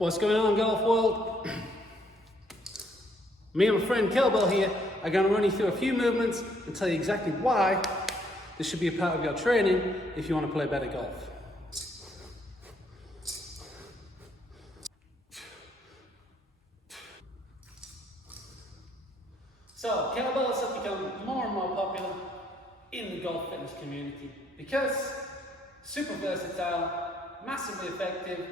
What's going on, golf world? Me and my friend Kettlebell here are going to run you through a few movements and tell you exactly why this should be a part of your training if you want to play better golf. So, kettlebells have become more and more popular in the golf fitness community because super versatile, massively effective,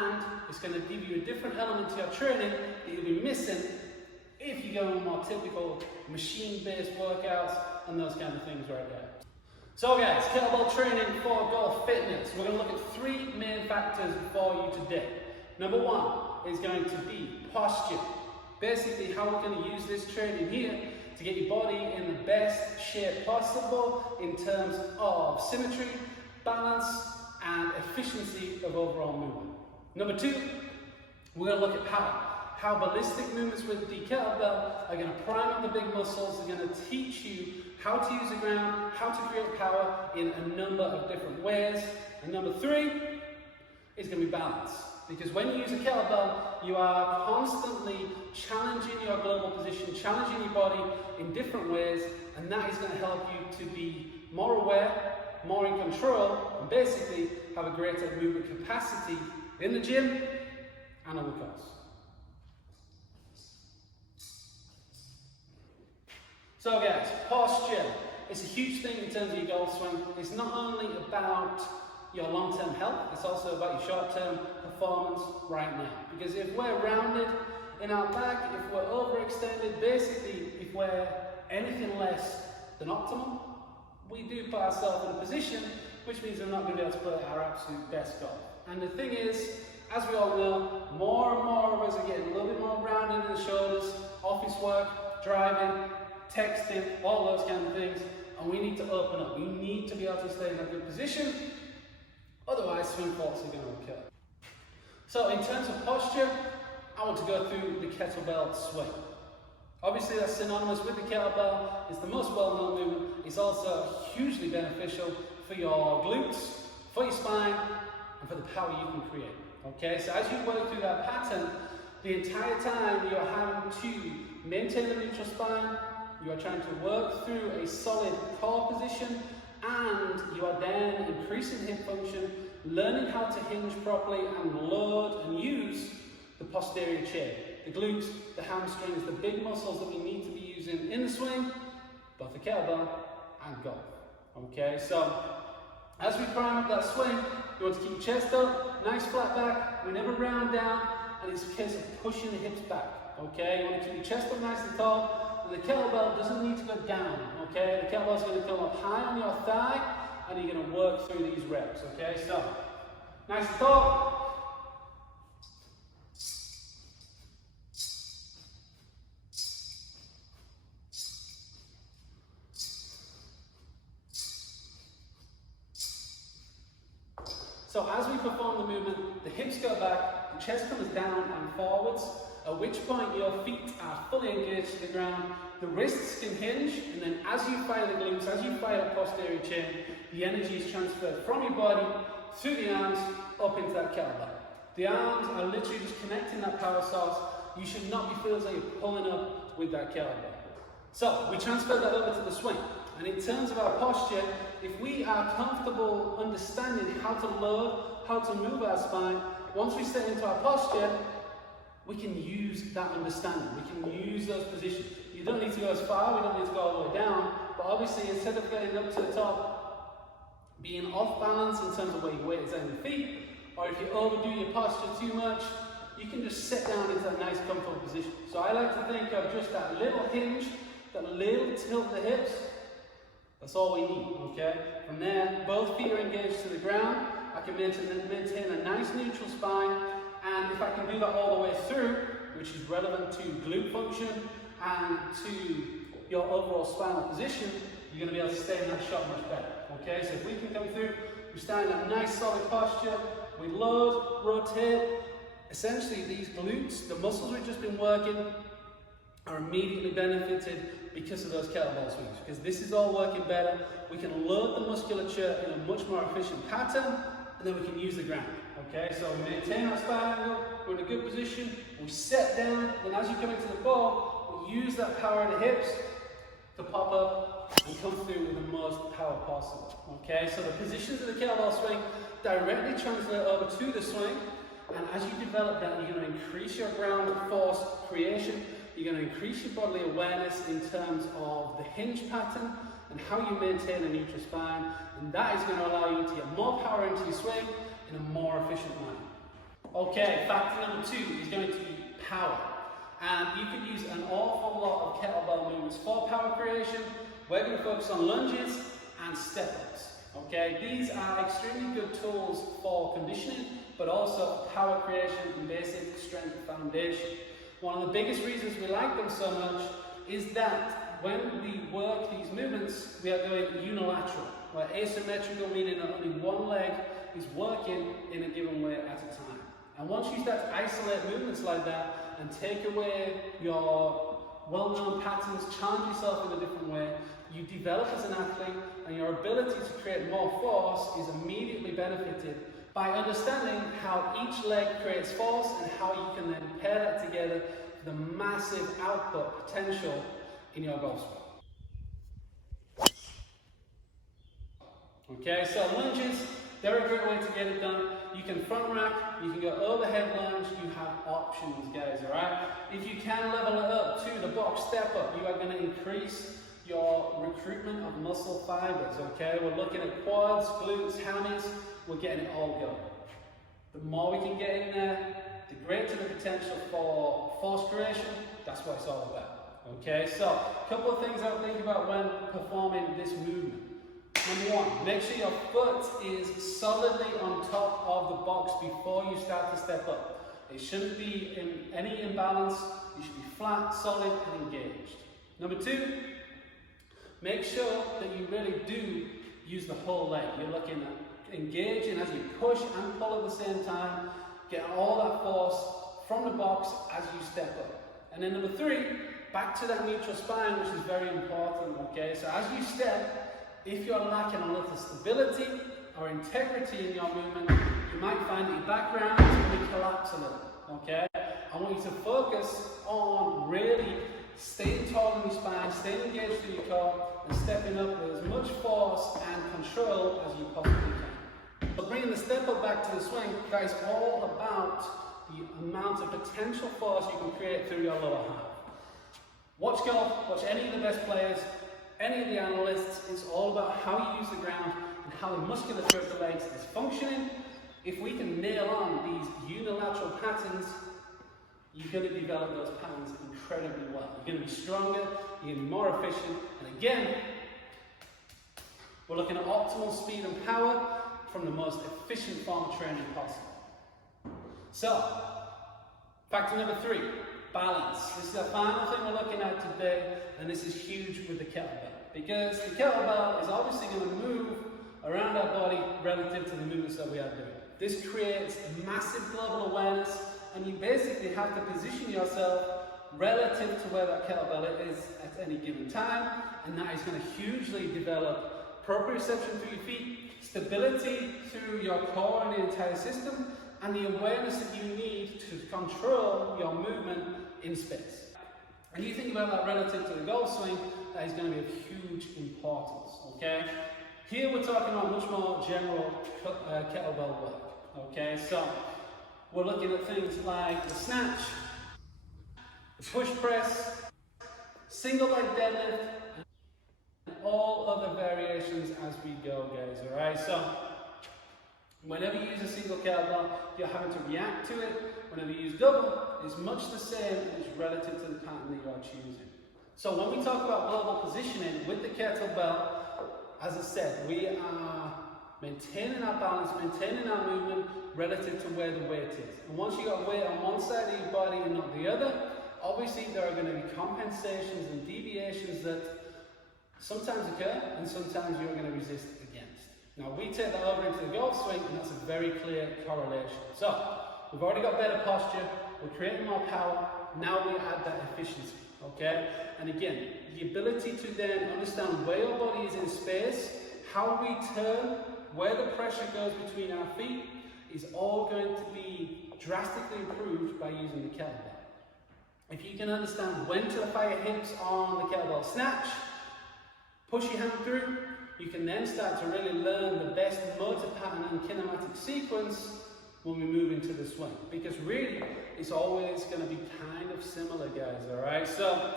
and it's going to give you a different element to your training that you'll be missing if you go on more typical machine-based workouts and those kind of things right there. So guys, kettlebell training for golf fitness. We're going to look at three main factors for you today. Number one is going to be posture. Basically how we're going to use this training here to get your body in the best shape possible in terms of symmetry, balance, and efficiency of overall movement. Number two, we're going to look at power. How ballistic movements with the kettlebell are going to prime up the big muscles. They're going to teach you how to use the ground, how to create power in a number of different ways. And number three is going to be balance. Because when you use a kettlebell, you are constantly challenging your global position, challenging your body in different ways, and that is going to help you to be more aware, more in control, and basically have a greater movement capacity in the gym and on the course. So guys, posture is a huge thing in terms of your golf swing. It's not only about your long-term health, it's also about your short-term performance right now. Because if we're rounded in our back, if we're overextended, basically if we're anything less than optimal, we do put ourselves in a position which means we're not going to be able to play our absolute best golf. And the thing is, as we all know, more and more of us are getting a little bit more rounded in the shoulders, office work, driving, texting, all those kind of things, and we need to open up. We need to be able to stay in a good position, otherwise swing faults are going to occur. So in terms of posture, I want to go through the kettlebell swing. Obviously that's synonymous with the kettlebell. It's the most well-known movement. It's also hugely beneficial for your glutes, for your spine, and for the power you can create. Okay, so as you work through that pattern, the entire time you are having to maintain the neutral spine, you are trying to work through a solid core position, and you are then increasing hip function, learning how to hinge properly and load and use the posterior chain, the glutes, the hamstrings, the big muscles that we need to be using in the swing, both the kettlebell and golf. Okay, so as we prime up that swing, you want to keep your chest up, nice flat back, we never round down, and it's a case of pushing the hips back. Okay, you want to keep your chest up nice and tall, and the kettlebell doesn't need to go down. Okay, the kettlebell is going to come up high on your thigh, and you're going to work through these reps. Okay, so nice and tall. So as we perform the movement, the hips go back, the chest comes down and forwards, at which point your feet are fully engaged to the ground, the wrists can hinge, and then as you fire the glutes, as you fire the posterior chain, the energy is transferred from your body through the arms up into that kettlebell. The arms are literally just connecting that power source. You should not be feeling like you're pulling up with that kettlebell. So we transfer that over to the swing. And in terms of our posture, if we are comfortable understanding how to load, how to move our spine, once we step into our posture, we can use that understanding. We can use those positions. You don't need to go as far, we don't need to go all the way down, but obviously instead of getting up to the top, being off balance in terms of where your weight is on your feet, or if you overdo your posture too much, you can just sit down into that nice comfortable position. So I like to think of just that little hinge, that little tilt of the hips. That's all we need, okay? From there, both feet are engaged to the ground. I can maintain a nice neutral spine, and if I can do that all the way through, which is relevant to glute function and to your overall spinal position, you're going to be able to stay in that shot much better, okay? So if we can come through, we stand in that nice solid posture, we load, rotate. Essentially, these glutes, the muscles we've just been working, are immediately benefited because of those kettlebell swings, because this is all working better. We can load the musculature in a much more efficient pattern, and then we can use the ground. Okay, so we maintain our spine angle, we're in a good position, we set down, then as you come into the ball, we use that power in the hips to pop up and come through with the most power possible. Okay, so the positions of the kettlebell swing directly translate over to the swing, and as you develop that, you're going to increase your ground force creation, you're going to increase your bodily awareness in terms of the hinge pattern and how you maintain a neutral spine, and that is going to allow you to get more power into your swing in a more efficient manner. Okay, factor number 2 is going to be power. And you could use an awful lot of kettlebell movements for power creation. We're going to focus on lunges and step-ups. Okay, these are extremely good tools for conditioning, but also power creation and basic strength foundation. One of the biggest reasons we like them so much is that when we work these movements, we are going unilateral, where asymmetrical, meaning that only one leg is working in a given way at a time. And once you start to isolate movements like that and take away your well-known patterns, challenge yourself in a different way, you develop as an athlete, and your ability to create more force is immediately benefited by understanding how each leg creates force and how you can then pair that together for the massive output potential in your golf swing. Okay, so lunges, they're a great way to get it done. You can front rack, you can go overhead lunge, you have options, guys, alright? If you can level it up to the box step up, you are going to increase your recruitment of muscle fibers, okay? We're looking at quads, glutes, hammies, we're getting it all going. The more we can get in there, the greater the potential for force creation. That's what it's all about, okay? So, a couple of things I would think about when performing this movement. Number 1, make sure your foot is solidly on top of the box before you start to step up. It shouldn't be in any imbalance. You should be flat, solid, and engaged. Number 2, make sure that you really do use the whole leg. You're looking at engaging as you push and pull at the same time, get all that force from the box as you step up. And then number 3, back to that neutral spine, which is very important, okay? So as you step, if you're lacking a little stability or integrity in your movement, you might find that your background is going to collapse a little, okay? I want you to focus on really staying tall in your spine, staying engaged through your core, and stepping up with as much force and control as you possibly can. So bringing the step up back to the swing, that is all about the amount of potential force you can create through your lower half. Watch golf, watch any of the best players, any of the analysts. It's all about how you use the ground and how the musculature of the legs is functioning. If we can nail on these unilateral patterns, you're going to develop those patterns incredibly well. You're going to be stronger, you're going to be more efficient, and again, we're looking at optimal speed and power from the most efficient form of training possible. So, factor number 3, balance. This is the final thing we're looking at today, and this is huge with the kettlebell, because the kettlebell is obviously going to move around our body relative to the movements that we are doing. This creates massive global awareness, and you basically have to position yourself relative to where that kettlebell is at any given time, and that is going to hugely develop proprioception through your feet, stability through your core and the entire system, and the awareness that you need to control your movement in space. And you think about that relative to the golf swing, that is going to be of huge importance, okay? Here we're talking about much more general kettlebell work, okay? So we're looking at things like the snatch, the push press, single leg deadlift, and all other variations as we go, guys, alright? So whenever you use a single kettlebell, you're having to react to it. Whenever you use double, it's much the same, and it's relative to the pattern that you are choosing. So when we talk about global positioning with the kettlebell, as I said, we are maintaining our balance, maintaining our movement relative to where the weight is. And once you got weight on one side of your body and not the other, obviously there are going to be compensations and deviations that sometimes occur and sometimes you're going to resist against. Now we take that over into the golf swing, and that's a very clear correlation. So we've already got better posture, we're creating more power, now we add that efficiency, okay? And again, the ability to then understand where your body is in space, how we turn, where the pressure goes between our feet, is all going to be drastically improved by using the kettlebell. If you can understand when to fire hips on the kettlebell snatch, push your hand through, you can then start to really learn the best motor pattern and kinematic sequence when we move into the swing. Because really, it's always going to be kind of similar, guys, alright? So,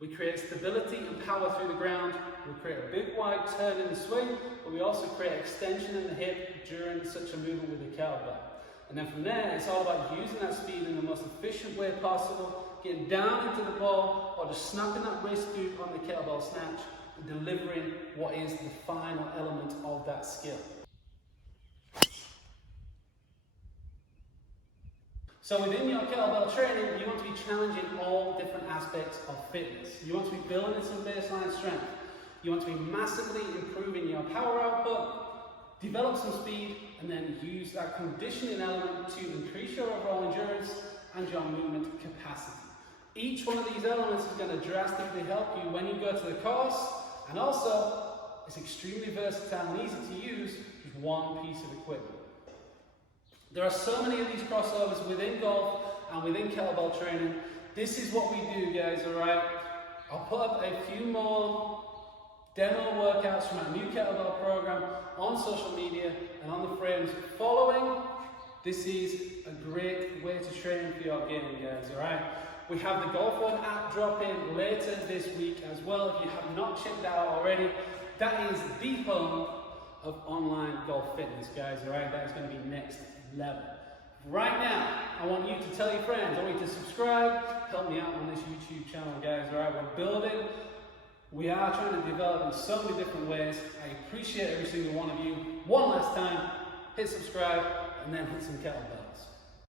we create stability and power through the ground, we create a big wide turn in the swing, but we also create extension in the hip during such a movement with the kettlebell. And then from there, it's all about using that speed in the most efficient way possible, getting down into the ball, or just snapping that wrist scoop on the kettlebell snatch, and delivering what is the final element of that skill. So within your kettlebell training, you want to be challenging all different aspects of fitness. You want to be building some baseline strength. You want to be massively improving your power output, develop some speed, and then use that conditioning element to increase your overall endurance and your movement capacity. Each one of these elements is going to drastically help you when you go to the course, and also it's extremely versatile and easy to use with one piece of equipment. There are so many of these crossovers within golf and within kettlebell training. This is what we do, guys, alright? I'll put up a few more demo workouts from our new kettlebell program on social media and on the frames following. This is a great way to train for your gaming, guys, alright? We have the GOLFWOD app dropping later this week as well. If you have not checked that out already, that is the home of online golf fitness, guys, alright? That is going to be next level. Right now, I want you to tell your friends, I want you to subscribe, help me out on this YouTube channel, guys, alright? We're building, we are trying to develop in so many different ways. I appreciate every single one of you. One last time, hit subscribe and then hit some kettlebells.